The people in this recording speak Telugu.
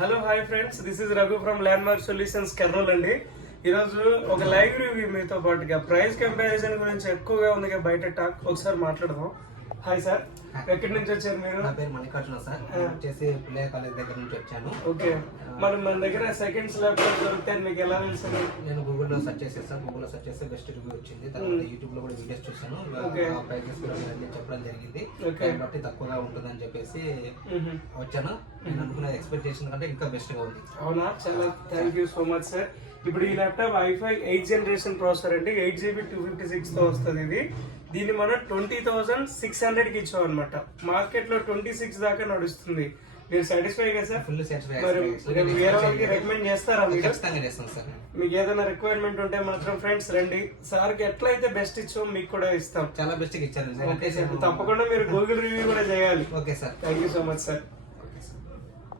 Hello hi friends, this is Raghu from landmark solutions Kurnool అండి. ఈరోజు ఒక లైవ్ రివ్యూ మీతో పాటుగా ప్రైస్ కంపారిజన్ గురించి ఎక్కువగా ఉంది బయట టాక్, ఒకసారి మాట్లాడదాం. హాయ్ సార్, ఎక్కడి నుంచి వచ్చారు మీరు? నా పేరు మల్లికార్జున సార్, నేను వచ్చేసి పుల్లయ్య కాలేజ్ దగ్గర నుంచి వచ్చాను. ఓకే, మన దగ్గర సెకండ్స్ ల్యాప్టాప్ దొరికితే మీకు ఎలా తెలుసు? నేను గూగుల్లో సెర్చ్ చేసేసాను. గూగుల్లో సెర్చ్ చేస్తే బెస్ట్ రివ్యూ వచ్చింది. తర్వాత యూట్యూబ్ లో కూడా వీడియోస్ చూసాను. ప్రైజెస్ అన్ని చెప్పడం జరిగింది. దాన్ని బట్టి తక్కువగా ఉంటుందని చెప్పేసి వచ్చాను. నేను అనుకున్న ఎక్స్పెక్టేషన్ కంటే ఇంకా బెస్ట్ గా ఉంది. అవునా, చాలా thank you so much sir. ఇప్పుడు ఈ laptop i5 8th generation processor అండి, 8GB 256 తో వస్తుంది. ఇది దీన్ని మనం 20,600 కి ఇచ్చాం అనమాట. మార్కెట్ లో 26 దాకా నడుస్తుంది. మీరు సాటిస్ఫై కదా సార్? Full satisfy. వేరే వాళ్ళకి రికమెండ్ చేస్తారా? ఖచ్చితంగా చేస్తాను సార్. మీకు ఏదైనా రిక్వైర్మెంట్ ఉంటే మాత్రం ఫ్రెండ్స్ రండి. సార్ కి ఎట్లయితే బెస్ట్ ఇచ్చాం మీకు కూడా ఇస్తాం. చాలా బెస్ట్ గా ఇచ్చారు. తప్పకుండా మీరు గూగుల్ రివ్యూ కూడా చేయాలి. Okay sir, thank you so much sir.